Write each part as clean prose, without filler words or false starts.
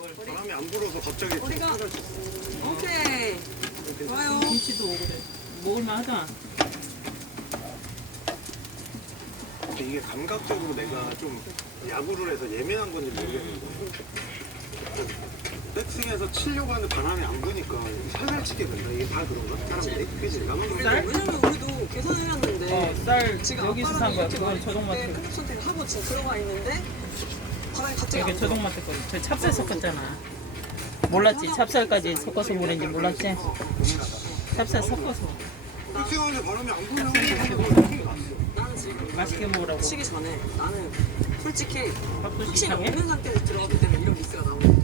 바람이 안 불어서 갑자기 우리가 오케이 좋아요. 김치도 오고 그래. 먹을만하다. 근데 이게 감각적으로 내가 좀 야구를 해서 예민한 건지 모르겠는데 백스윙에서 치려고 하는데 바람이 안 부니까 살살 치게 된다. 이게 다 그런가? 사람들이? 그지? 나만 그런 쌀? 왜냐면 우리도 계산해놨는데 쌀 지금 여기서 산 거야. 그건 저동 저동마트. 클릭 선택을 하고 지금 들어가 있는데 바람이 갑자기 이게 안 불어. 저동마트 거지. 저 찹쌀 섞었잖아. 몰랐지? 찹쌀까지 섞어서 보낸지 몰랐지? 고민하다. 찹쌀 섞어서. 백스윙하는데 바람이 안 부면 나는 지금 맛있게 먹으라고. 치기 전에 나는 솔직히 밥도 확신이 시장에? 없는 상태에서 들어가기 때문에 이런 미스가 나오는 거야.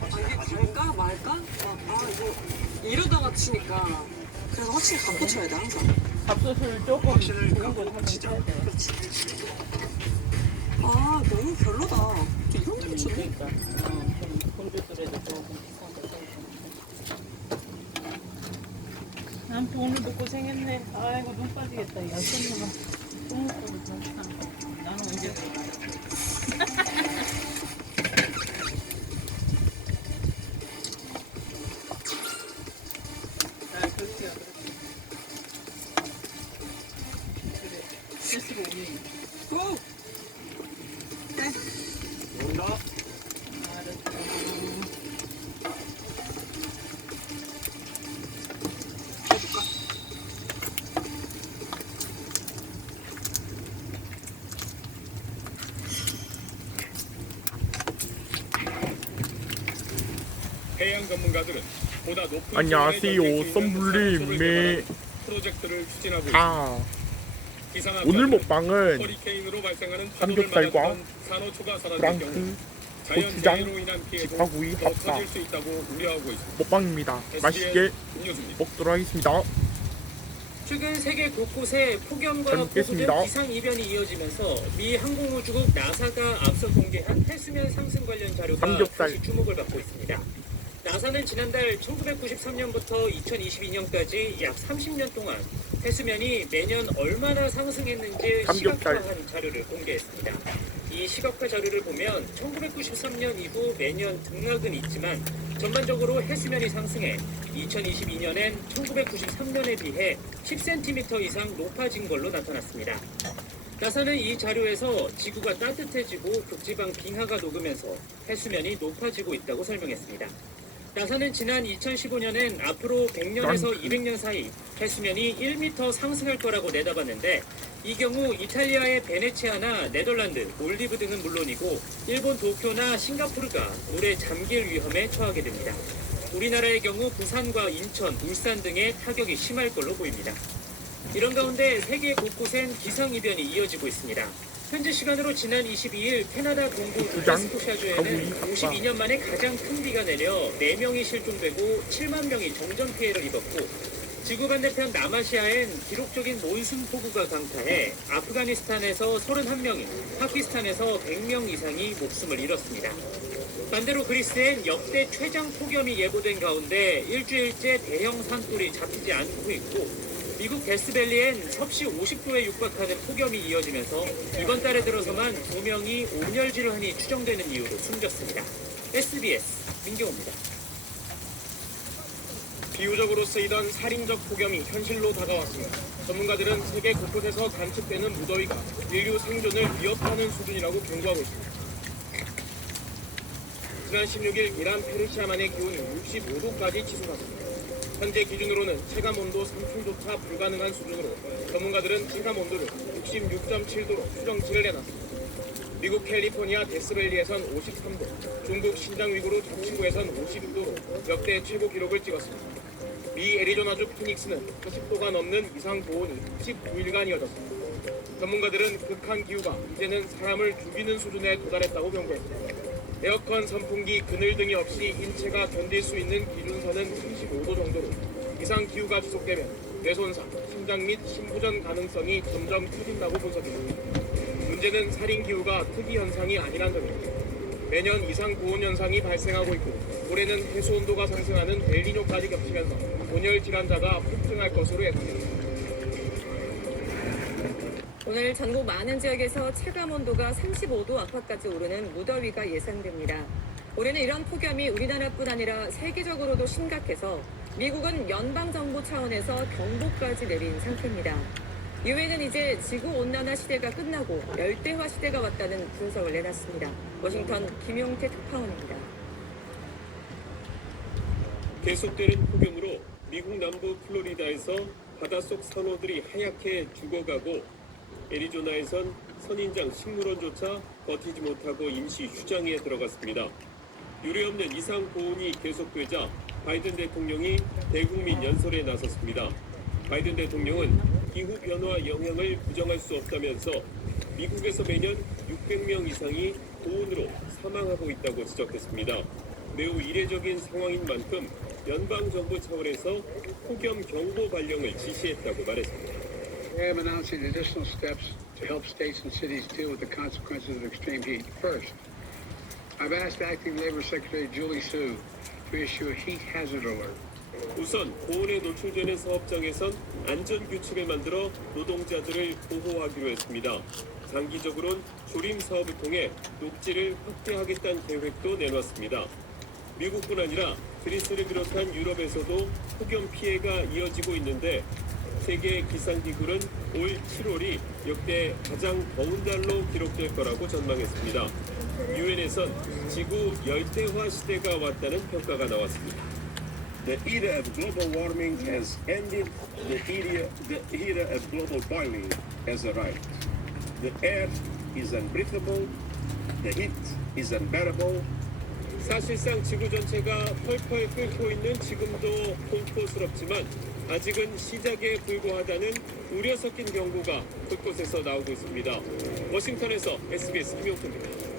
아 이게 갈까 말까? 아 이거 이러다가 치니까 그래서 확실히 갖고 쳐야 돼 항상. 밥솥을 조금 확신을 좋은 거 갖고 사면 치자. 쳐야 돼. 아 너무 별로다. 저 이런 데로 쳤네. 그러니까. 좀 컴퓨터에도 조금 비싼 거 사고. 아무튼 오늘도 고생했네. 아이고 눈 빠지겠다. 야 손님아. 똥 먹고 괜찮다. 나는 언제 그렇지. 그래. 스스로 오니. 고! 네. 온다? 해양 전문가들은 보다 높은 안녕하세요, 썸블림의 프로젝트를 추진하고 아 있습니다. 기상학자들은 오늘 먹방은 허리케인으로 발생하는 삼겹살과 파도를 맞았던 산호초가 사라질 경우 프랑크 자연재해로 고추장 인한 피해도 집하구이 더 합사 커질 수 있다고 우려하고 있습니다. 먹방입니다. 맛있게 음료수입니다. 먹도록 하겠습니다. 최근 세계 곳곳에 폭염과 잘 폭우 먹겠습니다. 등 기상이변이 이어지면서 미 항공우주국 나사가 앞서 공개한 해수면 상승 관련 자료가 삼겹살. 다시 주목을 받고 있습니다. 나사는 지난달 1993년부터 2022년까지 약 30년 동안 해수면이 매년 얼마나 상승했는지 삼겹살. 시각화한 자료를 공개했습니다. 이 시각화 자료를 보면 1993년 이후 매년 등락은 있지만 전반적으로 해수면이 상승해 2022년엔 1993년에 비해 10cm 이상 높아진 걸로 나타났습니다. 나사는 이 자료에서 지구가 따뜻해지고 극지방 빙하가 녹으면서 해수면이 높아지고 있다고 설명했습니다. 나사는 지난 2015년엔 앞으로 100년에서 200년 사이 해수면이 1m 상승할 거라고 내다봤는데 이 경우 이탈리아의 베네치아나 네덜란드, 몰디브 등은 물론이고 일본 도쿄나 싱가포르가 물에 잠길 위험에 처하게 됩니다. 우리나라의 경우 부산과 인천, 울산 등의 타격이 심할 걸로 보입니다. 이런 가운데 세계 곳곳엔 기상이변이 이어지고 있습니다. 현지 시간으로 지난 22일 캐나다 동부 노바스코샤주에는 52년 만에 가장 큰 비가 내려 4명이 실종되고 7만 명이 정전 피해를 입었고 지구 반대편 남아시아엔 기록적인 몬순 폭우가 강타해 아프가니스탄에서 31명이, 파키스탄에서 100명 이상이 목숨을 잃었습니다. 반대로 그리스엔 역대 최장 폭염이 예보된 가운데 일주일째 대형 산불이 잡히지 않고 있고 미국 데스밸리엔 섭씨 50도에 육박하는 폭염이 이어지면서 이번 달에 들어서만 2명이 온열 질환이 추정되는 이유로 숨졌습니다. SBS 민경호입니다. 비유적으로 쓰이던 살인적 폭염이 현실로 다가왔습니다. 전문가들은 세계 곳곳에서 관측되는 무더위가 인류 생존을 위협하는 수준이라고 경고하고 있습니다. 지난 16일 이란 페르시아만의 기온이 65도까지 치솟았습니다. 현재 기준으로는 체감온도 상승조차 불가능한 수준으로 전문가들은 체감온도를 66.7도로 추정치를 내놨습니다. 미국 캘리포니아 데스밸리에선 53도, 중국 신장 위구르 적치구에선 56도로 역대 최고 기록을 찍었습니다. 미 애리조나주 피닉스는 40도가 넘는 이상 고온이 19일간 이어졌습니다. 전문가들은 극한 기후가 이제는 사람을 죽이는 수준에 도달했다고 경고했습니다. 에어컨, 선풍기, 그늘 등이 없이 인체가 견딜 수 있는 기준선은 35도 정도로 이상 기후가 지속되면 뇌손상, 심장 및 심부전 가능성이 점점 커진다고 분석했습니다. 문제는 살인 기후가 특이 현상이 아니란 점입니다. 매년 이상 고온 현상이 발생하고 있고 올해는 해수 온도가 상승하는 엘니뇨까지 겹치면서 온열 질환자가 폭증할 것으로 예상됩니다. 오늘 전국 많은 지역에서 체감 온도가 35도 안팎까지 오르는 무더위가 예상됩니다. 올해는 이런 폭염이 우리나라뿐 아니라 세계적으로도 심각해서 미국은 연방정부 차원에서 경보까지 내린 상태입니다. 유엔은 이제 지구온난화 시대가 끝나고 열대화 시대가 왔다는 분석을 내놨습니다. 워싱턴 김용태 특파원입니다. 계속되는 폭염으로 미국 남부 플로리다에서 바닷속 산호들이 하얗게 죽어가고 애리조나에선 선인장 식물원조차 버티지 못하고 임시 휴장에 들어갔습니다. 유례없는 이상 고온이 계속되자 바이든 대통령이 대국민 연설에 나섰습니다. 바이든 대통령은 기후 변화 영향을 부정할 수 없다면서 미국에서 매년 600명 이상이 고온으로 사망하고 있다고 지적했습니다. 매우 이례적인 상황인 만큼 연방정부 차원에서 폭염 경보 발령을 지시했다고 말했습니다. I am announcing additional steps to help states and cities deal with the consequences of extreme heat. First, I've asked Acting Labor Secretary Julie Su to issue a heat hazard alert. 우선 고온에 노출되는 사업장에선 안전규칙을 만들어 노동자들을 보호하기로 했습니다. 장기적으로는 조림 사업을 통해 녹지를 확대하겠다는 계획도 내놨습니다. 미국뿐 아니라 그리스를 비롯한 유럽에서도 폭염 피해가 이어지고 있는데 세계 기상기구는 올 7월이 역대 가장 더운 달로 기록될 거라고 전망했습니다. 유엔에선 지구 열대화 시대가 왔다는 평가가 나왔습니다. The era of global warming has ended. The era of global boiling has arrived. The air is unbreathable. The heat is unbearable. 사실상 지구 전체가 펄펄 끓고 있는 지금도 공포스럽지만 아직은 시작에 불과하다는 우려 섞인 경고가 곳곳에서 나오고 있습니다. 워싱턴에서 SBS 김용태입니다.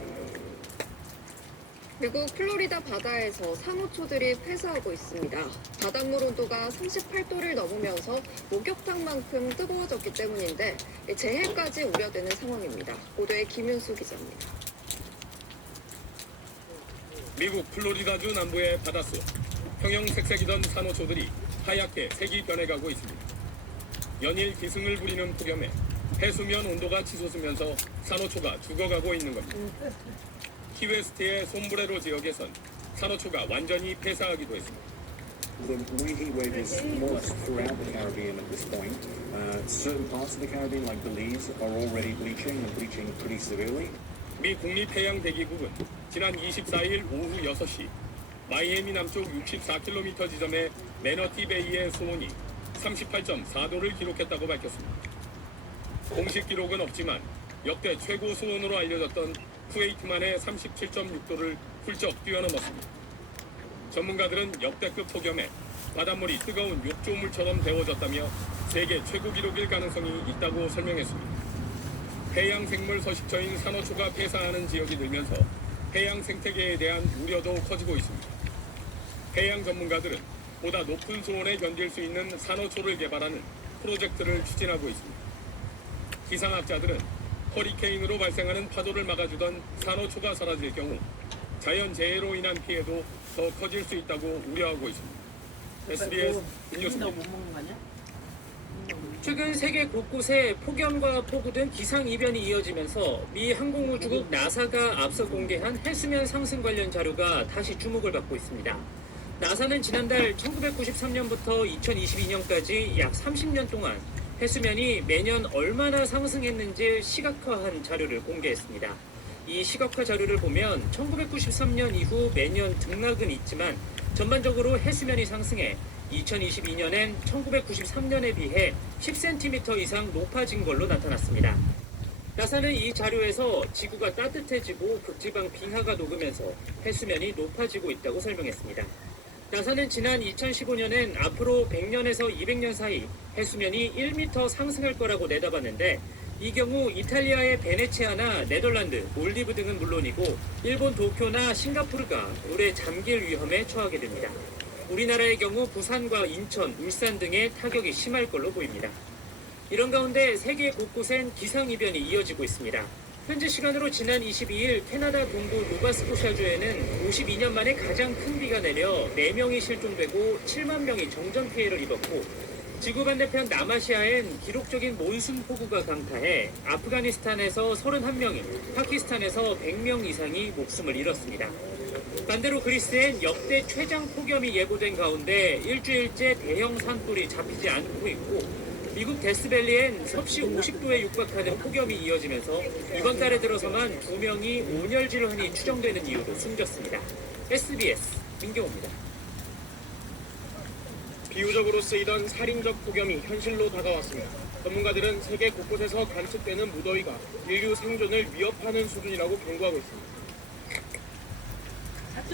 미국 플로리다 바다에서 산호초들이 폐사하고 있습니다. 바닷물 온도가 38도를 넘으면서 목욕탕만큼 뜨거워졌기 때문인데 재해까지 우려되는 상황입니다. 보도에 김윤수 기자입니다. 미국 플로리다주 남부의 바닷속 형형색색이던 산호초들이 하얗게 색이 변해가고 있습니다. 연일 기승을 부리는 폭염에 해수면 온도가 치솟으면서 산호초가 죽어가고 있는 겁니다. 키웨스트의 솜브레로 지역에선 산호초가 완전히 폐사하기도 했습니다. The marine heat wave is most throughout the Caribbean at this point. Certain parts of the Caribbean, like Belize, are already bleaching and bleaching pretty severely. 미 국립해양대기국은 지난 24일 오후 6시 마이애미 남쪽 64km 지점의 매너티 베이의 수온이 38.4도를 기록했다고 밝혔습니다. 공식 기록은 없지만 역대 최고 수온으로 알려졌던 쿠웨이트만의 37.6도를 훌쩍 뛰어넘었습니다. 전문가들은 역대급 폭염에 바닷물이 뜨거운 욕조물처럼 데워졌다며 세계 최고 기록일 가능성이 있다고 설명했습니다. 해양생물 서식처인 산호초가 폐사하는 지역이 늘면서 해양 생태계에 대한 우려도 커지고 있습니다. 해양 전문가들은 보다 높은 수온에 견딜 수 있는 산호초를 개발하는 프로젝트를 추진하고 있습니다. 기상학자들은 허리케인으로 발생하는 파도를 막아주던 산호초가 사라질 경우 자연재해로 인한 피해도 더 커질 수 있다고 우려하고 있습니다. SBS 김효수입니다. 최근 세계 곳곳에 폭염과 폭우 등 기상이변이 이어지면서 미 항공우주국 나사가 앞서 공개한 해수면 상승 관련 자료가 다시 주목을 받고 있습니다. 나사는 지난달 1993년부터 2022년까지 약 30년 동안 해수면이 매년 얼마나 상승했는지 시각화한 자료를 공개했습니다. 이 시각화 자료를 보면 1993년 이후 매년 등락은 있지만 전반적으로 해수면이 상승해 2022년엔 1993년에 비해 10cm 이상 높아진 걸로 나타났습니다. 나사는 이 자료에서 지구가 따뜻해지고 극지방 빙하가 녹으면서 해수면이 높아지고 있다고 설명했습니다. 나사는 지난 2015년엔 앞으로 100년에서 200년 사이 해수면이 1m 상승할 거라고 내다봤는데 이 경우 이탈리아의 베네치아나 네덜란드, 몰디브 등은 물론이고 일본 도쿄나 싱가포르가 물에 잠길 위험에 처하게 됩니다. 우리나라의 경우 부산과 인천, 울산 등의 타격이 심할 걸로 보입니다. 이런 가운데 세계 곳곳엔 기상이변이 이어지고 있습니다. 현지 시간으로 지난 22일 캐나다 동부 노바스코샤주에는 52년 만에 가장 큰 비가 내려 4명이 실종되고 7만 명이 정전 피해를 입었고 지구 반대편 남아시아엔 기록적인 몬순 폭우가 강타해 아프가니스탄에서 31명이, 파키스탄에서 100명 이상이 목숨을 잃었습니다. 반대로 그리스엔 역대 최장 폭염이 예보된 가운데 일주일째 대형 산불이 잡히지 않고 있고 미국 데스밸리엔 섭씨 50도에 육박하는 폭염이 이어지면서 이번 달에 들어서만 2명이 온열 질환이 추정되는 이유로 숨졌습니다. SBS 민경호입니다. 비유적으로 쓰이던 살인적 폭염이 현실로 다가왔습니다. 전문가들은 세계 곳곳에서 관측되는 무더위가 인류 생존을 위협하는 수준이라고 경고하고 있습니다.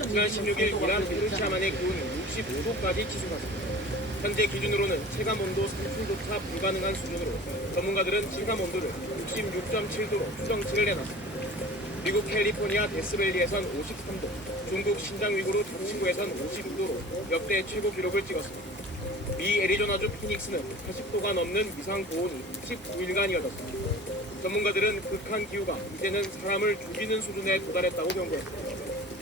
지난 16일 이란 페르시아만의 기온은 65도까지 치솟았습니다. 현재 기준으로는 체감온도 상승조차 불가능한 수준으로 전문가들은 체감온도를 66.7도로 추정치를 내놨습니다. 미국 캘리포니아 데스밸리에선 53도, 중국 신장 위구르 자치구에선 52도로 역대 최고 기록을 찍었습니다. 미 애리조나주 피닉스는 40도가 넘는 이상 고온이 19일간 이어졌습니다. 전문가들은 극한 기후가 이제는 사람을 죽이는 수준에 도달했다고 경고했습니다.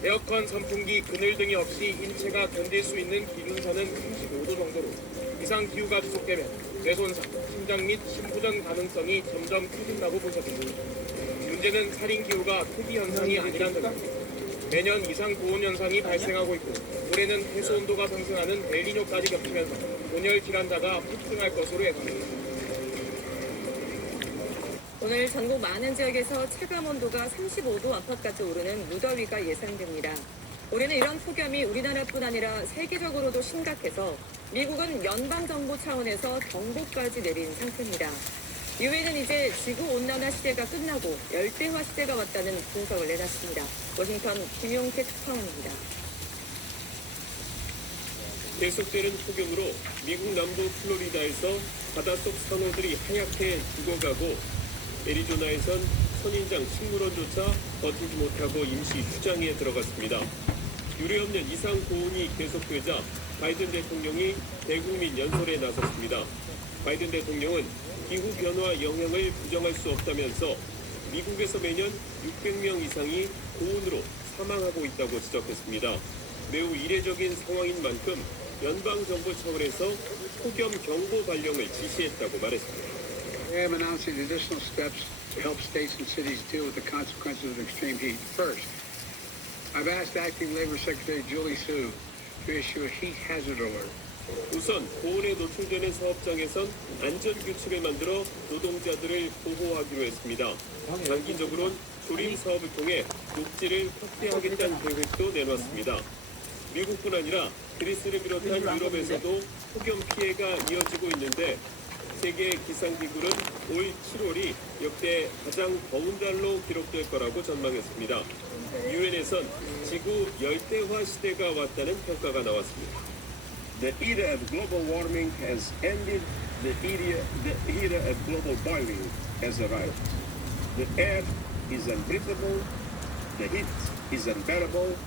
에어컨, 선풍기, 그늘 등이 없이 인체가 견딜 수 있는 기준선은 35도 정도로 이상 기후가 지속되면 뇌손상, 심장 및 심부전 가능성이 점점 커진다고 분석했습니다. 문제는 살인 기후가 특이 현상이 아니라는 점입니다. 매년 이상 고온 현상이 발생하고 있고 올해는 해수 온도가 상승하는 엘니뇨까지 겹치면서 온열 질환자가 폭증할 것으로 예상됩니다. 오늘 전국 많은 지역에서 체감온도가 35도 안팎까지 오르는 무더위가 예상됩니다. 올해는 이런 폭염이 우리나라뿐 아니라 세계적으로도 심각해서 미국은 연방정부 차원에서 경보까지 내린 상태입니다. 유엔은 이제 지구온난화 시대가 끝나고 열대화 시대가 왔다는 분석을 내놨습니다. 워싱턴 김용태 특파원입니다. 계속되는 폭염으로 미국 남부 플로리다에서 바닷속 산호들이 하얗게 죽어가고 애리조나에선 선인장 식물원조차 버티지 못하고 임시 휴장에 들어갔습니다. 유례없는 이상 고온이 계속되자 바이든 대통령이 대국민 연설에 나섰습니다. 바이든 대통령은 기후 변화 영향을 부정할 수 없다면서 미국에서 매년 600명 이상이 고온으로 사망하고 있다고 지적했습니다. 매우 이례적인 상황인 만큼 연방정부 차원에서 폭염 경보 발령을 지시했다고 말했습니다. I am announcing additional steps to help states and cities deal with the consequences of extreme heat. First, I've asked Acting Labor Secretary Julie Su to issue a heat hazard alert. 우선 고온에 노출되는 사업장에선 안전규칙을 만들어 노동자들을 보호하기로 했습니다. 장기적으로는 조림 사업을 통해 녹지를 확대하겠다는 계획도 내놨습니다. 미국뿐 아니라 그리스를 비롯한 유럽에서도 폭염 피해가 이어지고 있는데 세계 기상기구는 올 7월이 역대 가장 더운 달로 기록될 거라고 전망했습니다. 유엔에선 지구 열대화 시대가 왔다는 평가가 나왔습니다. The era of global warming has ended. The era of global boiling has arrived. The air is unbreathable. The heat is unbearable.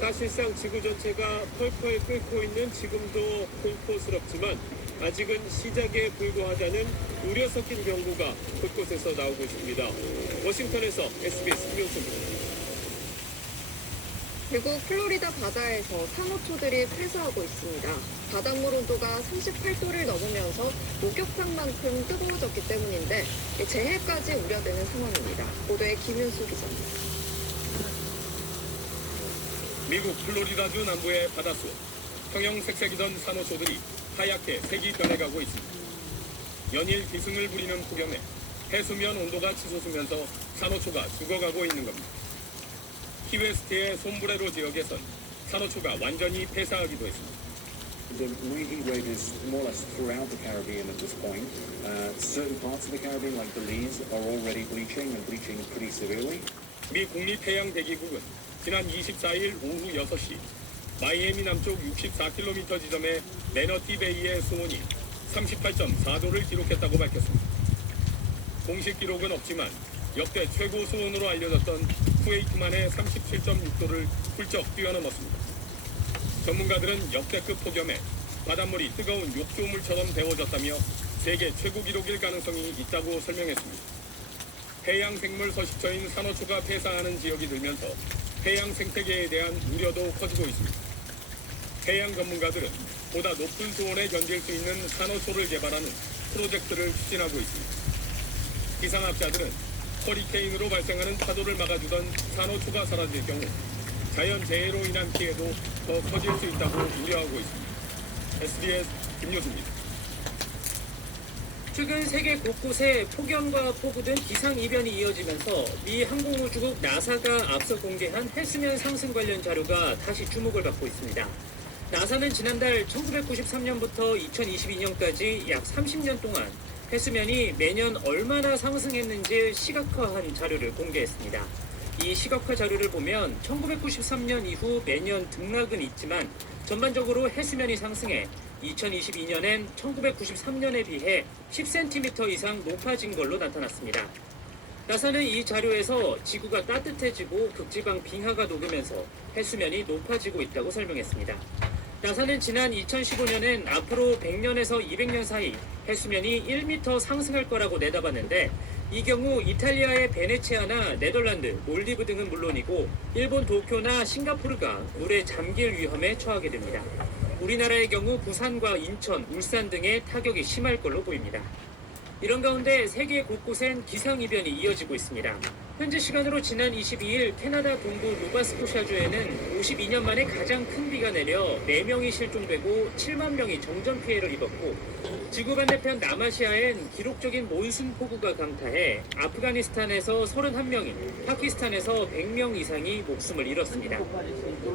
사실상 지구 전체가 펄펄 끓고 있는 지금도 공포스럽지만 아직은 시작에 불과하다는 우려 섞인 경고가 곳곳에서 나오고 있습니다. 워싱턴에서 SBS 김용수입니다. 미국 플로리다 바다에서 산호초들이 폐사하고 있습니다. 바닷물 온도가 38도를 넘으면서 목욕탕만큼 뜨거워졌기 때문인데 재해까지 우려되는 상황입니다. 보도에 김윤수 기자입니다. 미국 플로리다주 남부의 바닷속 형형색색이던 산호초들이 하얗게 색이 변해가고 있습니다. 연일 기승을 부리는 폭염에 해수면 온도가 치솟으면서 산호초가 죽어가고 있는 겁니다. 키웨스트의 솜브레로 지역에선 산호초가 완전히 폐사하기도 했습니다. The marine heat wave is more or less throughout the Caribbean at this point. Certain parts of the Caribbean, like Belize, are already bleaching and bleaching pretty severely. 미 국립해양대기국은 지난 24일 오후 6시 마이애미 남쪽 64km 지점의 매너티 베이의 수온이 38.4도를 기록했다고 밝혔습니다. 공식 기록은 없지만 역대 최고 수온으로 알려졌던 쿠웨이트만의 37.6도를 훌쩍 뛰어넘었습니다. 전문가들은 역대급 폭염에 바닷물이 뜨거운 욕조물처럼 데워졌다며 세계 최고 기록일 가능성이 있다고 설명했습니다. 해양생물 서식처인 산호초가 폐사하는 지역이 늘면서 해양 생태계에 대한 우려도 커지고 있습니다. 해양 전문가들은 보다 높은 수온에 견딜 수 있는 산호초를 개발하는 프로젝트를 추진하고 있습니다. 기상학자들은 허리케인으로 발생하는 파도를 막아주던 산호초가 사라질 경우 자연재해로 인한 피해도 더 커질 수 있다고 우려하고 있습니다. SBS 김효수입니다. 최근 세계 곳곳에 폭염과 폭우 등 기상이변이 이어지면서 미 항공우주국 나사가 앞서 공개한 해수면 상승 관련 자료가 다시 주목을 받고 있습니다. 나사는 지난달 1993년부터 2022년까지 약 30년 동안 해수면이 매년 얼마나 상승했는지 시각화한 자료를 공개했습니다. 이 시각화 자료를 보면 1993년 이후 매년 등락은 있지만 전반적으로 해수면이 상승해 2022년엔 1993년에 비해 10cm 이상 높아진 걸로 나타났습니다. 나사는 이 자료에서 지구가 따뜻해지고 극지방 빙하가 녹으면서 해수면이 높아지고 있다고 설명했습니다. 나사는 지난 2015년엔 앞으로 100년에서 200년 사이 해수면이 1m 상승할 거라고 내다봤는데 이 경우 이탈리아의 베네치아나 네덜란드, 몰디브 등은 물론이고 일본 도쿄나 싱가포르가 물에 잠길 위험에 처하게 됩니다. 우리나라의 경우 부산과 인천, 울산 등의 타격이 심할 걸로 보입니다. 이런 가운데 세계 곳곳엔 기상이변이 이어지고 있습니다. 현지 시간으로 지난 22일 캐나다 동부 노바스코샤주에는 52년 만에 가장 큰 비가 내려 4명이 실종되고 7만 명이 정전 피해를 입었고 지구 반대편 남아시아엔 기록적인 몬순 폭우가 강타해 아프가니스탄에서 31명이, 파키스탄에서 100명 이상이 목숨을 잃었습니다.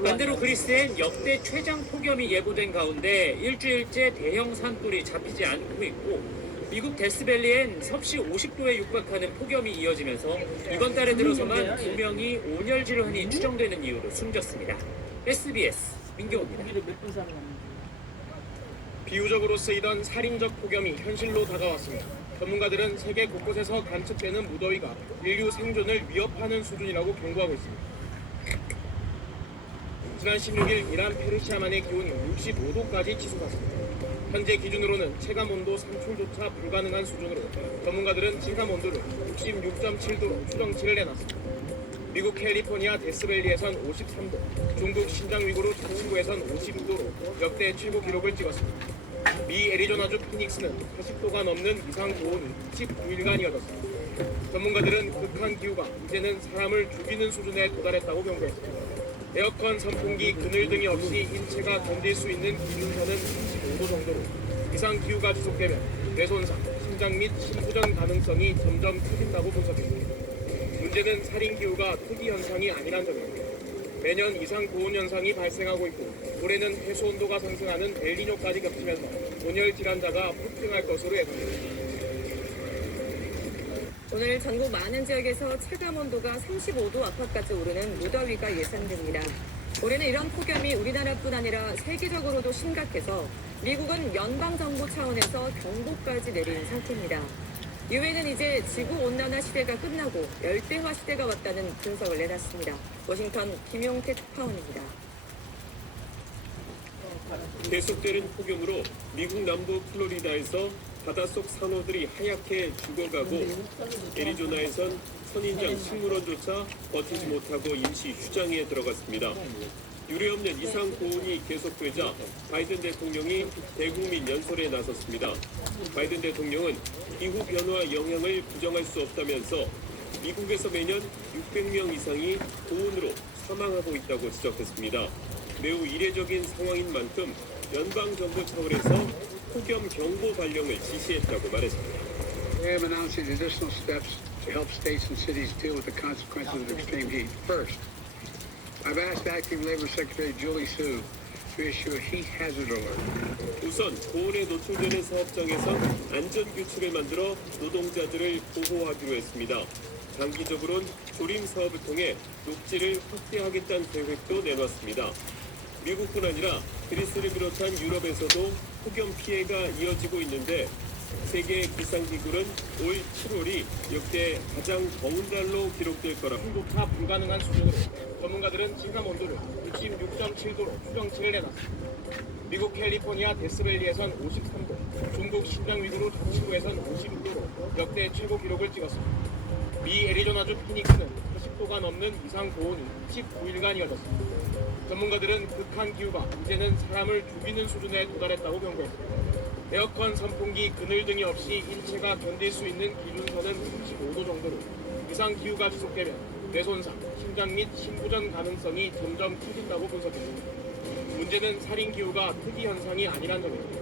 반대로 그리스엔 역대 최장 폭염이 예보된 가운데 일주일째 대형 산불이 잡히지 않고 있고 미국 데스밸리엔 섭씨 50도에 육박하는 폭염이 이어지면서 이번 달에 들어서만 2명이 온열 질환이 추정되는 이유로 숨졌습니다. SBS 민경호입니다. 비유적으로 쓰이던 살인적 폭염이 현실로 다가왔습니다. 전문가들은 세계 곳곳에서 관측되는 무더위가 인류 생존을 위협하는 수준이라고 경고하고 있습니다. 지난 16일 이란 페르시아만의 기온이 65도까지 치솟았습니다. 현재 기준으로는 체감온도 상충조차 불가능한 수준으로 전문가들은 체감온도를 66.7도로 추정치를 내놨습니다. 미국 캘리포니아 데스밸리에선 53도, 중국 신장 위구르 자치구에선 52도로 역대 최고 기록을 찍었습니다. 미 애리조나주 피닉스는 40도가 넘는 이상 고온이 19일간 이어졌습니다. 전문가들은 극한 기후가 이제는 사람을 죽이는 수준에 도달했다고 경고했습니다. 에어컨, 선풍기, 그늘 등이 없이 인체가 견딜 수 있는 기준선은 35도 정도로 이상 기후가 지속되면 뇌손상, 심장 및 심부전 가능성이 점점 커진다고 분석했습니다. 문제는 살인 기후가 특이 현상이 아니란 점입니다. 매년 이상 고온 현상이 발생하고 있고 올해는 해수 온도가 상승하는 엘니뇨까지 겹치면서 온열 질환자가 폭증할 것으로 예상됩니다. 오늘 전국 많은 지역에서 체감 온도가 35도 안팎까지 오르는 무더위가 예상됩니다. 올해는 이런 폭염이 우리나라뿐 아니라 세계적으로도 심각해서 미국은 연방정부 차원에서 경보까지 내린 상태입니다. 유엔은 이제 지구온난화 시대가 끝나고 열대화 시대가 왔다는 분석을 내놨습니다. 워싱턴 김용태 특파원입니다. 계속되는 폭염으로 미국 남부 플로리다에서 바닷속 산호들이 하얗게 죽어가고 애리조나에선 선인장 식물원조차 버티지 못하고 임시 휴장에 들어갔습니다. 유례없는 이상 고온이 계속되자 바이든 대통령이 대국민 연설에 나섰습니다. 바이든 대통령은 기후 변화 영향을 부정할 수 없다면서 미국에서 매년 600명 이상이 고온으로 사망하고 있다고 지적했습니다. 매우 이례적인 상황인 만큼 연방정부 차원에서 폭염 경보 발령을 지시했다고 말했습니다. We have announced additional steps to help states and cities deal with the consequences of extreme heat. First, I've asked Acting Labor Secretary Julie Su to issue a heat hazard alert. 우선 고온에 노출되는 사업장에선 안전규칙을 만들어 노동자들을 보호하기로 했습니다. 장기적으로는 조림 사업을 통해 녹지를 확대하겠다는 계획도 내놨습니다. 미국뿐 아니라 그리스를 비롯한 유럽에서도 폭염 피해가 이어지고 있는데 세계 기상기구는 올 7월이 역대 가장 더운 달로 기록될 거라 조차 불가능한 수준으로 전문가들은 체감 온도를 66.7도로 추정치를 내놨습니다. 미국 캘리포니아 데스밸리에선 53도, 중국 신장 위구르 자치구에선 52도로 역대 최고 기록을 찍었습니다. 미 애리조나주 피닉스는 40도가 넘는 이상 고온이 19일간 이어졌습니다. 전문가들은 극한 기후가 이제는 사람을 죽이는 수준에 도달했다고 경고했습니다. 에어컨, 선풍기, 그늘 등이 없이 인체가 견딜 수 있는 기준선은 35도 정도로 이상 기후가 지속되면 뇌손상, 심장 및 심부전 가능성이 점점 커진다고 분석했습니다. 문제는 살인 기후가 특이 현상이 아니란 점입니다.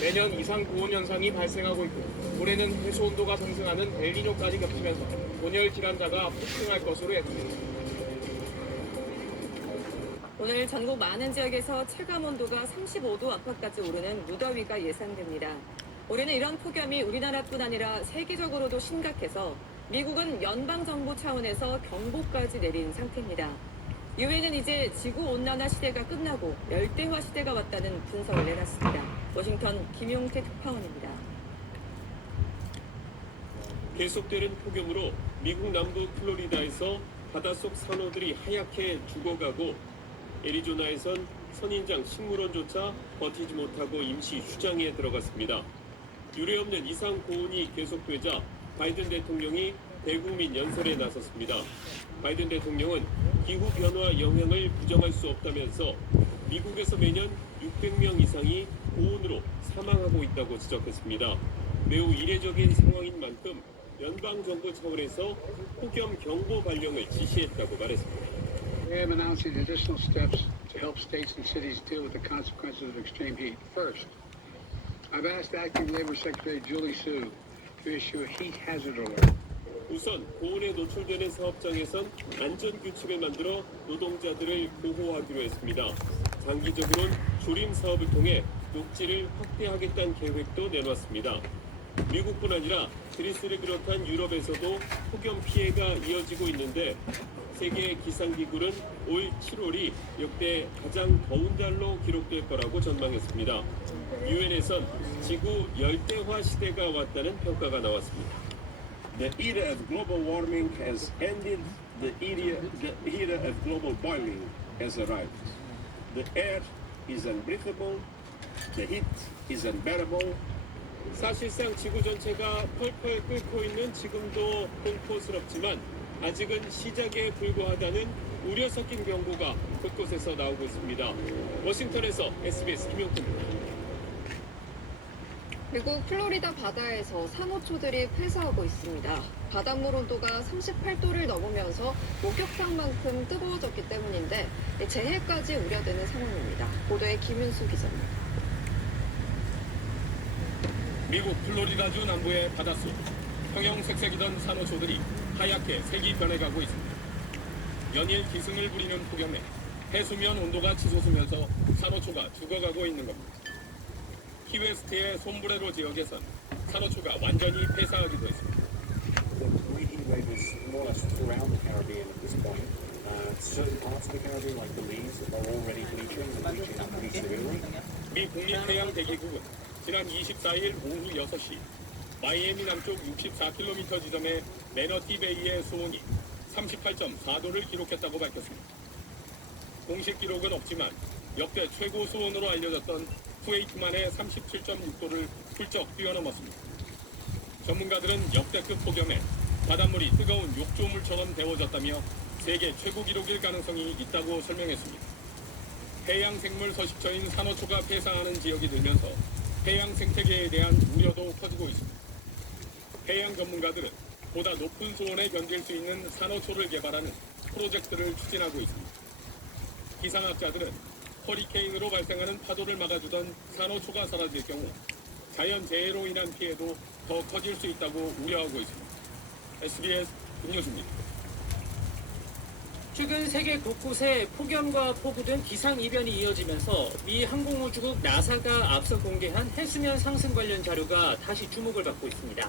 매년 이상 고온 현상이 발생하고 있고 올해는 해수 온도가 상승하는 엘니뇨까지 겹치면서 온열 질환자가 폭증할 것으로 예상됩니다. 오늘 전국 많은 지역에서 체감 온도가 35도 안팎까지 오르는 무더위가 예상됩니다. 올해는 이런 폭염이 우리나라뿐 아니라 세계적으로도 심각해서 미국은 연방정부 차원에서 경보까지 내린 상태입니다. 유엔은 이제 지구온난화 시대가 끝나고 열대화 시대가 왔다는 분석을 내놨습니다. 워싱턴 김용태 특파원입니다. 계속되는 폭염으로 미국 남부 플로리다에서 바닷속 산호들이 하얗게 죽어가고 애리조나에선 선인장 식물원조차 버티지 못하고 임시 휴장에 들어갔습니다. 유례없는 이상 고온이 계속되자 바이든 대통령이 대국민 연설에 나섰습니다. 바이든 대통령은 기후변화 영향을 부정할 수 없다면서 미국에서 매년 600명 이상이 고온으로 사망하고 있다고 지적했습니다. 매우 이례적인 상황인 만큼 연방정부 차원에서 폭염 경보 발령을 지시했다고 말했습니다. I am announcing additional steps to help states and cities deal with the consequences of extreme heat. First, I've asked Acting Labor Secretary Julie Su to issue a heat hazard alert. 우선 고온에 노출되는 사업장에선 안전규칙을 만들어 노동자들을 보호하기로 했습니다. 장기적으로는 조림 사업을 통해 녹지를 확대하겠다는 계획도 내놨습니다. 미국뿐 아니라 그리스를 비롯한 유럽에서도 폭염 피해가 이어지고 있는데 세계 기상기구는 올 7월이 역대 가장 더운 달로 기록될 거라고 전망했습니다. 유엔에선 지구 열대화 시대가 왔다는 평가가 나왔습니다. The era of global warming has ended. The era of global boiling has arrived. The air is unbreathable. The heat is unbearable. 사실상 지구 전체가 펄펄 끓고 있는 지금도 공포스럽지만 아직은 시작에 불과하다는 우려 섞인 경고가 곳곳에서 나오고 있습니다. 워싱턴에서 SBS 김용태입니다. 미국 플로리다 바다에서 산호초들이 폐사하고 있습니다. 바닷물 온도가 38도를 넘으면서 목욕탕만큼 뜨거워졌기 때문인데 재해까지 우려되는 상황입니다. 보도에 김윤수 기자입니다. 미국 플로리다주 남부의 바닷속 형형색색이던 산호초들이 하얗게 색이 변해가고 있습니다. 연일 기승을 부리는 폭염에 해수면 온도가 치솟으면서 산호초가 죽어가고 있는 겁니다. 키웨스트의 솜브레로 지역에선 산호초가 완전히 폐사하기도 했습니다. The heat wave is more or less throughout the Caribbean at this point. Certain parts of the Caribbean, like Belize, are already bleaching and bleaching pretty severely. 미 국립해양대기국은 지난 24일 오후 6시 마이애미 남쪽 64km 지점의 매너티베이의 수온이 38.4도를 기록했다고 밝혔습니다. 공식 기록은 없지만 역대 최고 수온으로 알려졌던 쿠웨이트만의 37.6도를 훌쩍 뛰어넘었습니다. 전문가들은 역대급 폭염에 바닷물이 뜨거운 욕조물처럼 데워졌다며 세계 최고 기록일 가능성이 있다고 설명했습니다. 해양생물 서식처인 산호초가 폐사하는 지역이 늘면서 해양 생태계에 대한 우려도 커지고 있습니다. 해양 전문가들은 보다 높은 수온에 견딜 수 있는 산호초를 개발하는 프로젝트를 추진하고 있습니다. 기상학자들은 허리케인으로 발생하는 파도를 막아주던 산호초가 사라질 경우 자연재해로 인한 피해도 더 커질 수 있다고 우려하고 있습니다. SBS 김효수입니다. 최근 세계 곳곳에 폭염과 폭우 등 기상이변이 이어지면서 미 항공우주국 나사가 앞서 공개한 해수면 상승 관련 자료가 다시 주목을 받고 있습니다.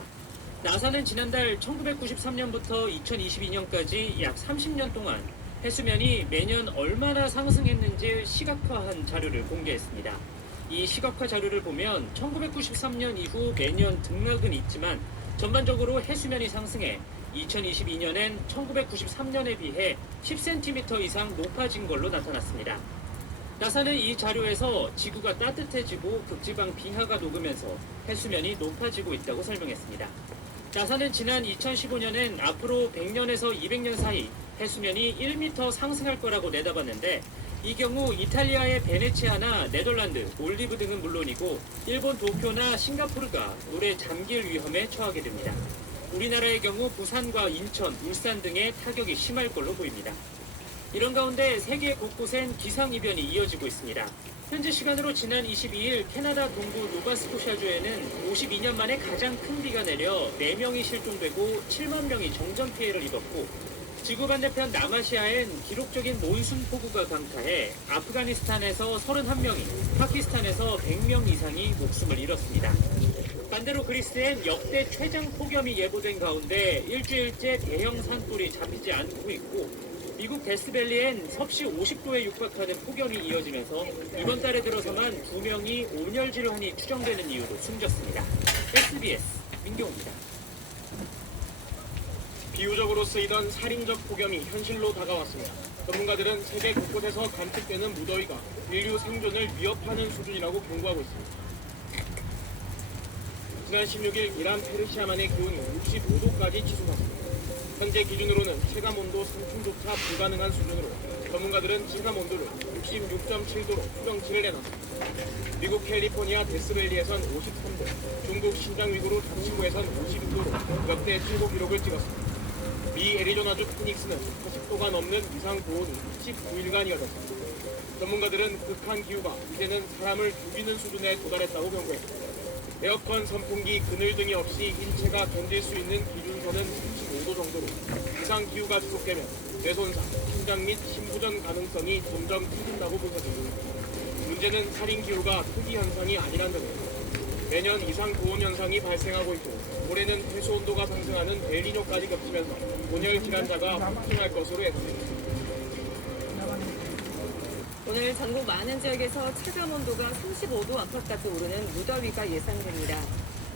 나사는 지난달 1993년부터 2022년까지 약 30년 동안 해수면이 매년 얼마나 상승했는지 시각화한 자료를 공개했습니다. 이 시각화 자료를 보면 1993년 이후 매년 등락은 있지만 전반적으로 해수면이 상승해 2022년엔 1993년에 비해 10cm 이상 높아진 걸로 나타났습니다. 나사는 이 자료에서 지구가 따뜻해지고 극지방 빙하가 녹으면서 해수면이 높아지고 있다고 설명했습니다. 나사는 지난 2015년엔 앞으로 100년에서 200년 사이 해수면이 1m 상승할 거라고 내다봤는데 이 경우 이탈리아의 베네치아나 네덜란드, 몰디브 등은 물론이고 일본 도쿄나 싱가포르가 물에 잠길 위험에 처하게 됩니다. 우리나라의 경우 부산과 인천, 울산 등의 타격이 심할 걸로 보입니다. 이런 가운데 세계 곳곳엔 기상이변이 이어지고 있습니다. 현지 시간으로 지난 22일 캐나다 동부 노바스코샤주에는 52년 만에 가장 큰 비가 내려 4명이 실종되고 7만 명이 정전 피해를 입었고, 지구 반대편 남아시아엔 기록적인 몬순 폭우가 강타해 아프가니스탄에서 31명이, 파키스탄에서 100명 이상이 목숨을 잃었습니다. 반대로 그리스엔 역대 최장 폭염이 예보된 가운데 일주일째 대형 산불이 잡히지 않고 있고, 미국 데스밸리엔 섭씨 50도에 육박하는 폭염이 이어지면서 이번 달에 들어서만 2명이 온열 질환이 추정되는 이유로 숨졌습니다. SBS 민경호입니다. 비유적으로 쓰이던 살인적 폭염이 현실로 다가왔습니다. 전문가들은 세계 곳곳에서 관측되는 무더위가 인류 생존을 위협하는 수준이라고 경고하고 있습니다. 지난 16일 이란 페르시아만의 기온이 65도까지 치솟았습니다. 현재 기준으로는 체감온도 상승조차 불가능한 수준으로 전문가들은 체감온도를 66.7도로 추정치를 내놨습니다. 미국 캘리포니아 데스밸리에선 53도, 중국 신장 위구르 당신구에선 52도로 역대 최고 기록을 찍었습니다. 미 애리조나주 피닉스는 40도가 넘는 이상 고온이 19일간 이어졌습니다. 전문가들은 극한 기후가 이제는 사람을 죽이는 수준에 도달했다고 경고했습니다. 에어컨, 선풍기, 그늘 등이 없이 인체가 견딜 수 있는 기준선은 35도 정도로 이상 기후가 지속되면 뇌손상, 심장 및 심부전 가능성이 점점 커진다고 분석됩니다. 문제는 살인 기후가 특이 현상이 아니란 점입니다. 매년 이상 고온 현상이 발생하고 있고 올해는 해수 온도가 상승하는 엘니뇨까지 겹치면서 온열 질환자가 폭증할 것으로 예상됩니다. 오늘 전국 많은 지역에서 체감 온도가 35도 안팎까지 오르는 무더위가 예상됩니다.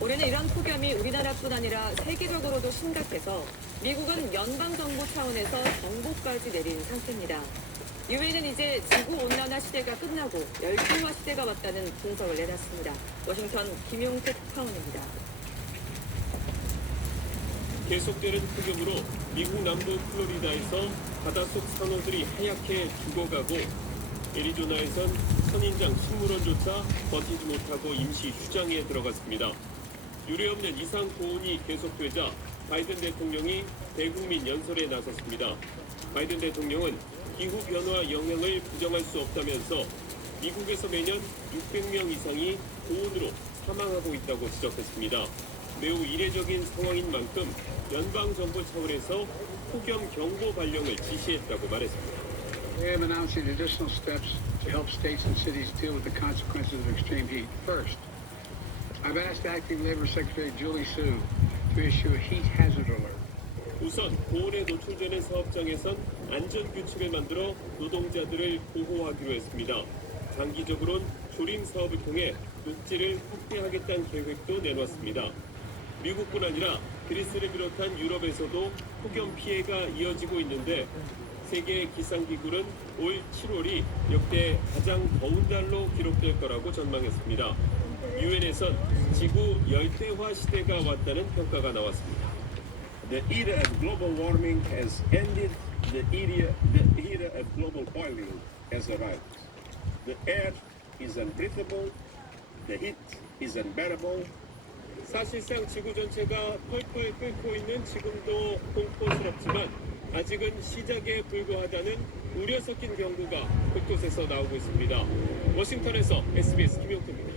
올해는 이런 폭염이 우리나라뿐 아니라 세계적으로도 심각해서 미국은 연방정부 차원에서 경보까지 내린 상태입니다. 유엔은 이제 지구온난화 시대가 끝나고 열대화 시대가 왔다는 분석을 내놨습니다. 워싱턴 김용태 특파원입니다. 계속되는 폭염으로 미국 남부 플로리다에서 바닷속 산호들이 하얗게 죽어가고 애리조나에선 선인장 식물원조차 버티지 못하고 임시 휴장에 들어갔습니다. 유례없는 이상 고온이 계속되자 바이든 대통령이 대국민 연설에 나섰습니다. 바이든 대통령은 기후변화 영향을 부정할 수 없다면서 미국에서 매년 600명 이상이 고온으로 사망하고 있다고 지적했습니다. 매우 이례적인 상황인 만큼 연방정부 차원에서 폭염 경보 발령을 지시했다고 말했습니다. I am announcing additional steps to help states and cities deal with the consequences of extreme heat. First, I've asked Acting Labor Secretary Julie Su to issue a heat hazard alert. 우선 고온에 노출되는 사업장에선 안전규칙을 만들어 노동자들을 보호하기로 했습니다. 장기적으론 조림 사업을 통해 녹지를 확대하겠다는 계획도 내놨습니다. 미국뿐 아니라 그리스를 비롯한 유럽에서도 폭염 피해가 이어지고 있는데 세계 기상기구는 올 7월이 역대 가장 더운 달로 기록될 거라고 전망했습니다. 유엔에선 지구 열대화 시대가 왔다는 평가가 나왔습니다. The era of global warming has ended. The era of global boiling has arrived. The air is unbreathable. The heat is unbearable. 사실상 지구 전체가 펄펄 끓고 있는 지금도 공포스럽지만 아직은 시작에 불과하다는 우려 섞인 경고가 곳곳에서 나오고 있습니다. 워싱턴에서 SBS 김용태입니다.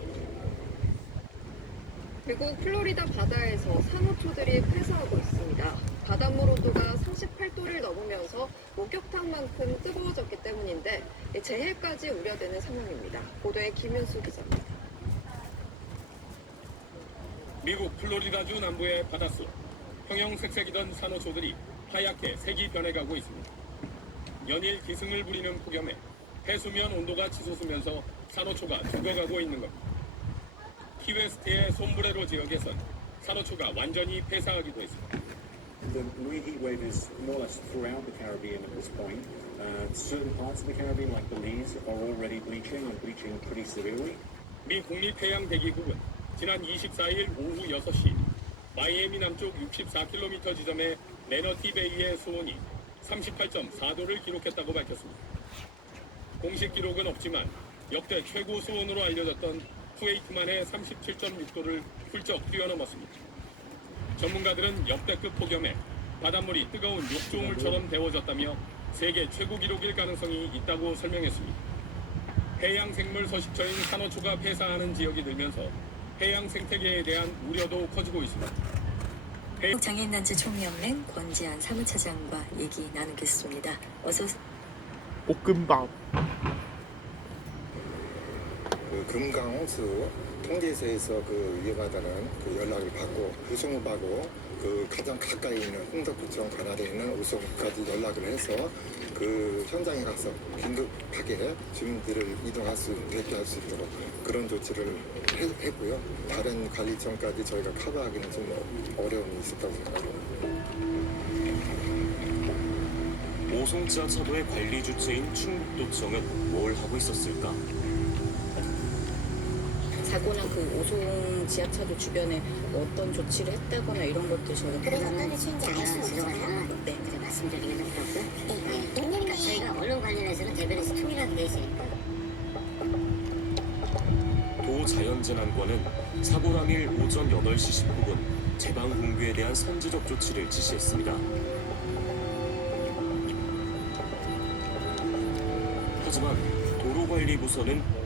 미국 플로리다 바다에서 산호초들이 폐사하고 있습니다. 바닷물 온도가 38도를 넘으면서 목욕탕만큼 뜨거워졌기 때문인데 재해까지 우려되는 상황입니다. 보도에 김윤수 기자입니다. 미국 플로리다주 남부의 바닷속, 형형색색이던 산호초들이 하얗게 색이 변해가고 있습니다. 연일 기승을 부리는 폭염에 해수면 온도가 치솟으면서 산호초가 죽어가고 있는 겁니다. 키웨스트의 솜브레로 지역에선 산호초가 완전히 폐사하기도 했습니다. The marine heat wave is more or less throughout the Caribbean at this point. Certain parts of the Caribbean, like Belize, are already bleaching and bleaching pretty severely. 미 국립해양대기국은 지난 24일 오후 6시 마이애미 남쪽 64km 지점의 레너티 베이의 수온이 38.4도를 기록했다고 밝혔습니다. 공식 기록은 없지만 역대 최고 수온으로 알려졌던 쿠웨이트만의 37.6도를 훌쩍 뛰어넘었습니다. 전문가들은 역대급 폭염에 바닷물이 뜨거운 욕조물처럼 데워졌다며 세계 최고 기록일 가능성이 있다고 설명했습니다. 해양 생물 서식처인 산호초가 폐사하는 지역이 늘면서 해양 생태계에 대한 우려도 커지고 있습니다. 장애인단체 총연맹 권지한 사무차장과 얘기 나누겠습니다. 어서 오세요. 볶음밥. 그 금강호수 통제소에서 그 위험하다는 그 연락을 받고 우송읍하고 그 가장 가까이 있는 홍덕구청 관할에 있는 우송읍까지 연락을 해서 그 현장에 가서 긴급하게 주민들을 이동할 수 있게 할 수 있도록 그런 조치를 했고요. 다른 관리청까지 저희가 커버하기는 좀 어려움이 있었다고 생각합니다. 오송지하차도의 관리 주체인 충북도청은 뭘 하고 있었을까? 사고나 그 오송 지하차도 주변에 어떤 조치를 했다거나 이런 것들 저희가 어떤 조치인지 알 수 없어서요. 네. 제가 말씀드리기는 좀 그렇고, 그러니까 저희가 언론 관련해서는 대변에서 통일하게 돼 있으니까. 도자연재난과는 사고 당일 오전 8시 19분 제방 공규에 대한 선제적 조치를 지시했습니다. 하지만 도로관리부서는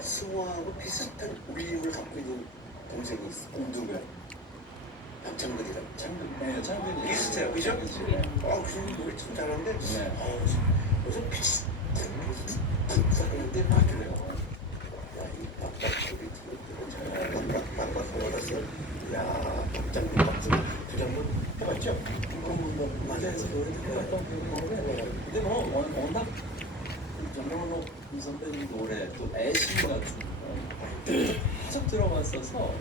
승호하고 비슷한 울림을 갖고 있는 동생이 있어. 누구야? 박창근이라고. 창근. 네, 창근이. 비슷해요, 그죠? 그 노래 참 잘하는데. 네. 무슨 비슷한 사람인데 막 그래요. 야, 이 박장근이 받았어. 야, 박장근 박수 부장님 해봤죠? 맞아요. 근데 뭐 워낙 정명로 선배님 노래 또 애쉬 같은 거 계속 들어갔어서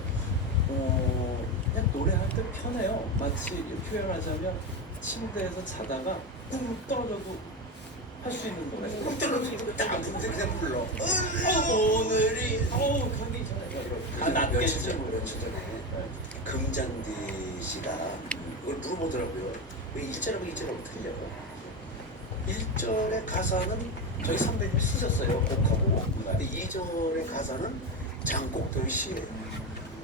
그냥 노래할 때 편해요. 마치 표현하자면 침대에서 자다가 뚝 떨어져도 할 수 있는 노래. 뚝 떨어지고 딱 아픈데 그냥 불러. 오늘이 감기 전에 다 낫겠지. 며칠 전에 금잔디 씨가 그걸 물어보더라고요. 왜 1절하고 2절하고 틀려고? 1절의 가사는 저희 선배님이 쓰셨어요. 곡하고. 근데 2절의 가사는 장곡도의 시예요.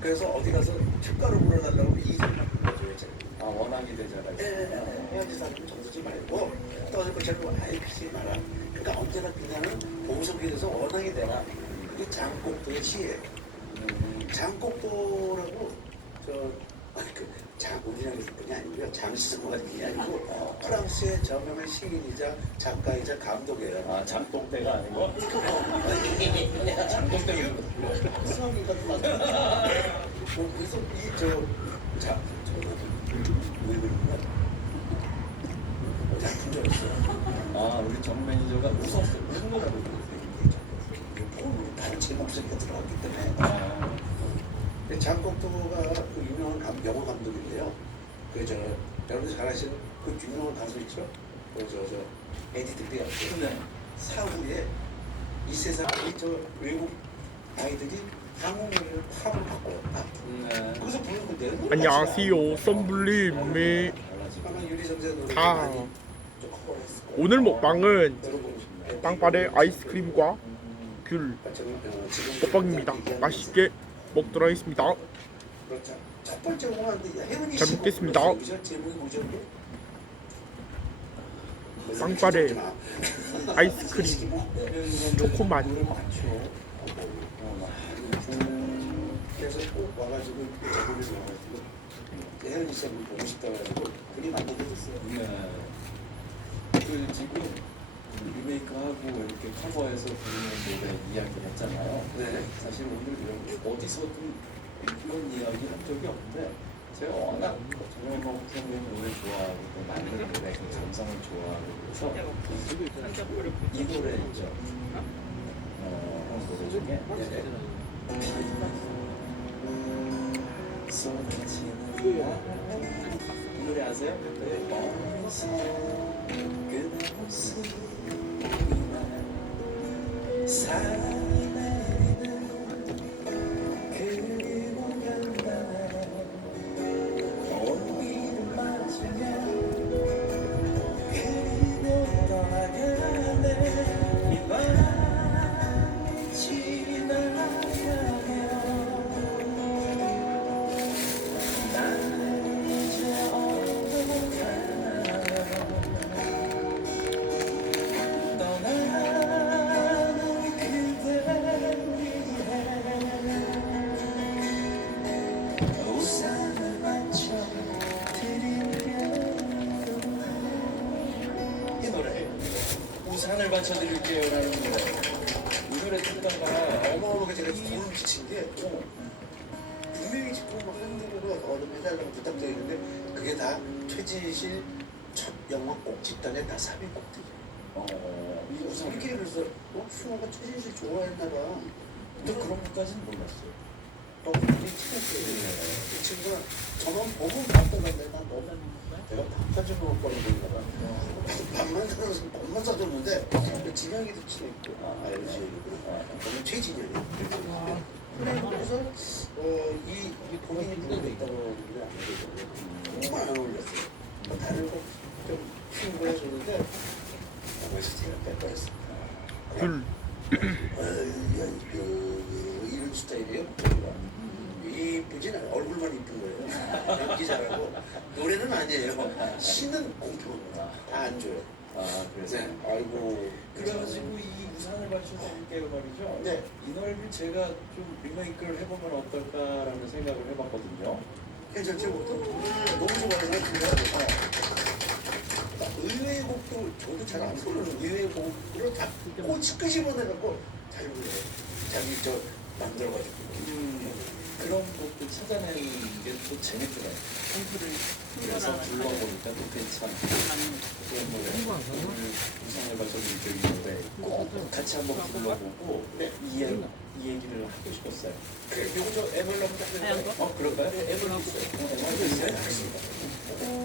그래서 어디 가서 축가로 불러달라고 하면 2절만 불러줘요. 아 원하게 되잖아요. 헤어지 사람은 정서지 말고 또 어디 것처럼 아예 피지 마라. 그러니까 언제나 그냥은 보석이 돼서 원하게 되라. 이게 장곡도의 시예요. 장곡도라고 우리나라 분이 아니고요. 장시성과 분이 아니고 프랑스의 저명한 시인이자 작가이자 감독이에요. 아 장독대가 아니고? 장독대 수학이가 그래서 왜 그러냐? 작품 줄 알았어요. 아 우리 정 매니저가 웃었어요. 무슨 거라고 다른 제 목소리가 들어갔기 때문에. 근데 장곡도가 그 유명한 영화 감독인데요. 여러분들 잘 아시는 그 유명한 가수 있죠? 에디트 피아프. 네. 사후에 이 세상에 외국 아이들이 한국어를 팝을 바꿔요. 그래서 부르는 건데요. 안녕하세요, 썸블림의 다. 오늘 먹방은 빵빠레 아이스크림과 귤 먹방입니다. 맛있게 먹도록 하겠습니다. 첫 번째 공화인데 잘 먹겠습니다. 빵빠레 아이스크림 초코맛. 그래서 꼭 와가지고 작업을 와가지고 혜연이 쌤을 보고 싶다가지고 그림 만들게 됐어요. 네. 그 지금 리메이크하고 이렇게 커버해서 부르는 노래 이야기 했잖아요. 네. 사실 오늘 이런 어디서든 이런 이야기 한 적이 없는데 제가 워낙 정영석 선배님 노래 좋아하고 또 만든 노래 그 감성을 좋아하고 그래서 이 노래 있죠. 노래 중에 이 노래 아세요? 사랑이 내리는 그리고 간다네 온기를 맞으면 그리고 떠나가네 이 밤이 지나가면 나는 이제 어디로 가나 떠나는 그대 위해 우산을 맞춰 드릴게요. 이 노래 우산을 받쳐드릴게요 라는 노래. 이 노래 듣다가 어마어마하게 제가 소름 끼친 게 분명히 지금 한국으로 어느 해달라고 부탁드리는데 그게 다 최진실 첫 영화 꼭짓단에 다 삽입 곡들이에요. 이 우리끼리 그래서 승호가 최진실 좋아했나 봐. 또 그런 것까지는 몰랐어요. 굉장히 친했어요. 이 친구가 저만 보면 바꿔갔는데 난 너무 내가 밥 사주는 걸 보이나 봐. 밥만 사줘서 밥만 사줬는데 진영이도 친했고 알지. 저는 최진영이. 그래서 이 본인이 부르고 있다고 얘기를 안 해도 정말 안 어울렸어요. 다른 거좀 친구를 해줬는데 그래서 제가 뺄 뻔했어요. 귤. 이런 스타일이에요. 이쁘진 않아요. 얼굴만 이쁜 거예요. 연기 잘하고 노래는 아니에요. 시는 공평합니다. 다 안 줘요. 아 그래서 네. 아이고. 그래가지고 이 우산을 받쳐드릴게요 말이죠. 네. 이 노래를 제가 좀 리메이크를 해보면 어떨까라는 생각을 해봤거든요. 괜찮죠? 너무 좋아해요. 의외의 곡도 저도 잘 안 부르는 의외의 곡으로 다 꽃이 끄집어내갖고 잘 불러요. 자기 만들어가지고. 그런 것도 찾아내는 게 또 재밌더라고요. 그래서 불러보니까 또 괜찮고 그런 노래 오늘 우산을 받쳐드릴게요 이 노래 꼭 같이 한번 불러보고 이 얘기를 하고 싶었어요. 이거 저 앱을 한번 딱 그럴까요? 앱을 하고 있어요.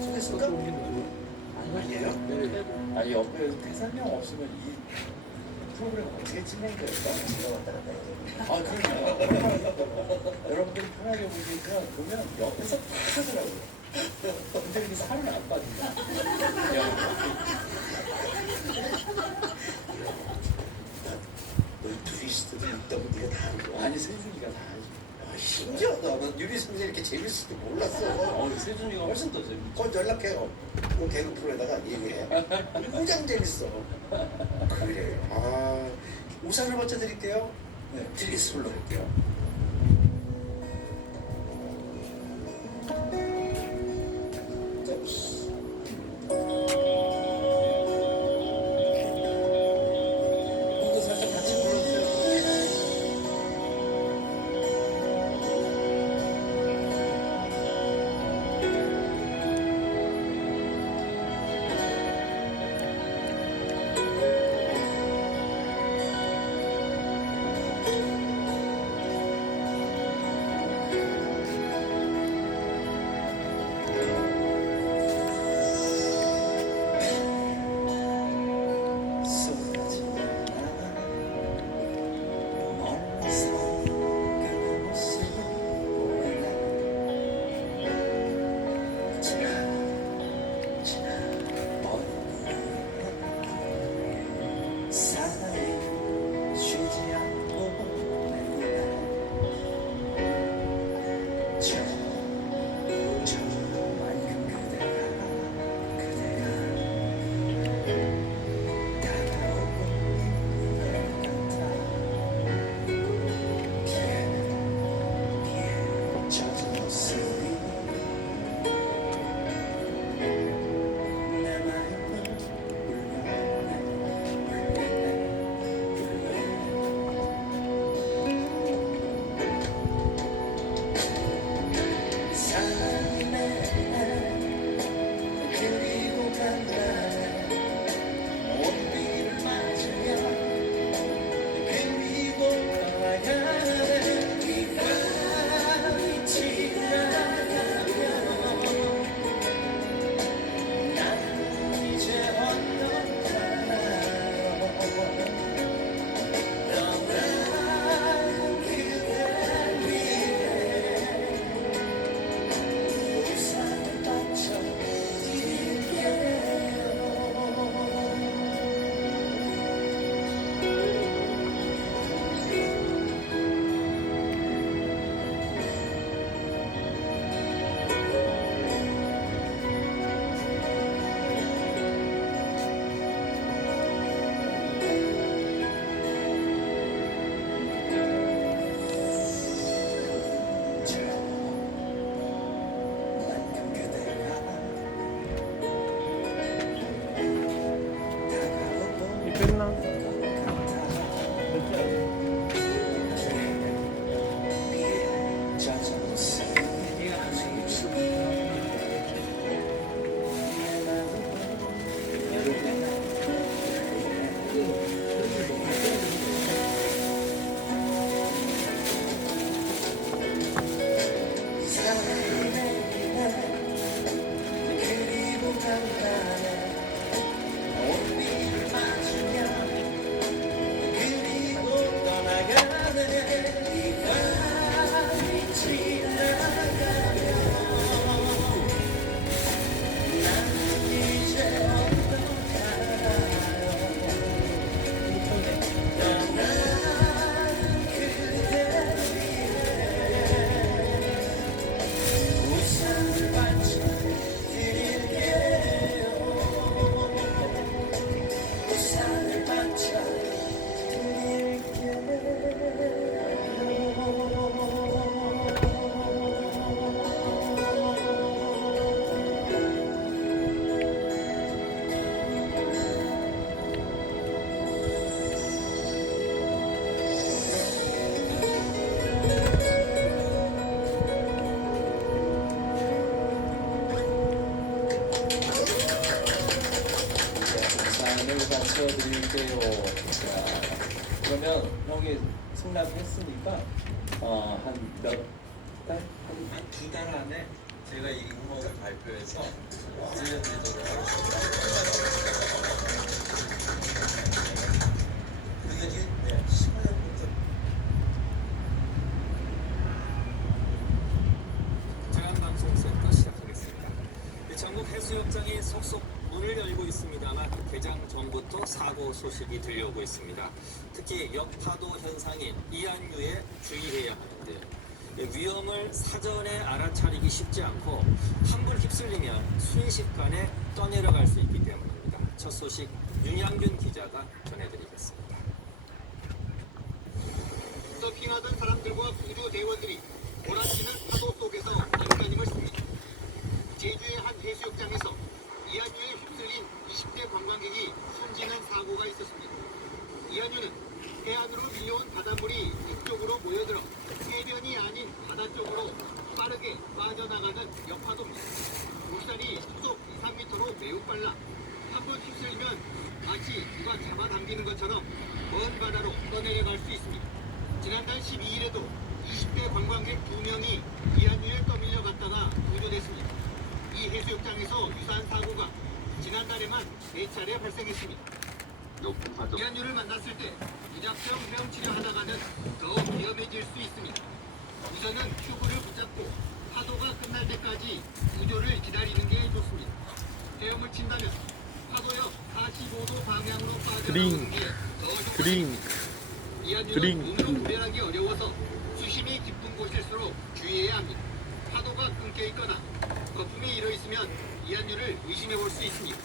소개했을까? 아니에요? 아니 옆에 태산형 없으면 이 프로그램 어떻게 진행될까? 제가 왔다 갔다 해요. 그럼요. 여러분들이 편하게 보시니까 보면 옆에서 다 하더라고요. 근데 이게 살은 안 빠진다. 너희 둘이서도 있다고 네가 다 알고. 아니 세준이가 다 알지. 신기하다. 난 유리 선생 이렇게 재밌을 줄 몰랐어. 세준이가 훨씬 더 재밌지. 꼭 연락해요. 그 개그 프로에다가 얘기해. 굉장히 재밌어. 그래. 우산을 먼저 드릴게요. 네, 드리스 불러볼게요. 살짝 같이 불러주세요. 끝나. 잔을 받쳐드릴게요. 자, 그러면 형이 승낙을 했으니까 한 두 달 안에 제가 이 음악을 발표해서 들려드리도록 하겠습니다. 우리가 지금 15년부터 대한방송센터 시작하겠습니다. 전국 해수욕장이 속속 문을 열고 있습니다만 개장 전부터 사고 소식이 들려오고 있습니다. 특히 역파도 현상인 이안류에 주의해야 하는데요. 위험을 사전에 알아차리기 쉽지 않고 한 번 휩쓸리면 순식간에 떠내려갈 수 있기 때문입니다. 첫 소식 윤양균 기자가 전해드리겠습니다. 서핑하던 사람들과 구조 대원들이 몰아치는 파도 속에서 안간힘을 씁니다. 제주의 한 해수욕장에서 이안류에 휩쓸린 20대 관광객이 숨지는 사고가 있었습니다. 이안류는 해안으로 밀려온 바닷물이 이쪽으로 모여들어 해변이 아닌 바다 쪽으로 빠르게 빠져나가는 역파도입니다. 물살이 수속 2~3m로 매우 빨라 한 번 휩쓸리면 마치 누가 잡아당기는 것처럼 먼 바다로 떠내려갈 수 있습니다. 지난달 12일에도 20대 관광객 2명이 이안류에 떠밀려 갔다가 구조됐습니다. 이 해수욕장에서 유사한 사고가 지난달에만 4차례 발생했습니다. 이안류를 만났을 때 부작용 헤엄치려 하다가는 더욱 위험해질 수 있습니다. 우선은 튜브를 붙잡고 파도가 끝날 때까지 구조를 기다리는 게 좋습니다. 헤엄을 친다면 파도역 45도 방향으로 빠져나오는 게 더 효과적입니다. 이안류는 몸으로 구별하기 어려워서 수심이 깊은 곳일수록 주의해야 합니다. 파도가 끊겨 있거나 거품이 일어 있으면 이안류를 의심해 볼 수 있습니다.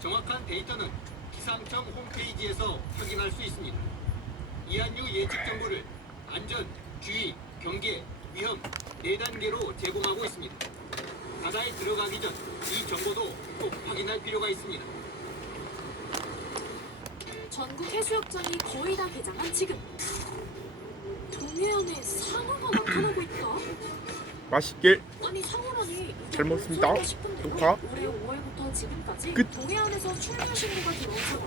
정확한 데이터는 기상청 홈페이지에서 확인할 수 있습니다. 이안류 예측 정보를 안전, 주의, 경계, 위험 4단계로 제공하고 있습니다. 바다에 들어가기 전 이 정보도 꼭 확인할 필요가 있습니다. 전국 해수욕장이 거의 다 개장한 지금 동해안에 상어가 나타나고 있다. 맛있게 아니 상어라니 잘 먹습니다. 녹화 올해 5월부터 지금까지 끝. 동해안에서 출몰 신고가 들어와서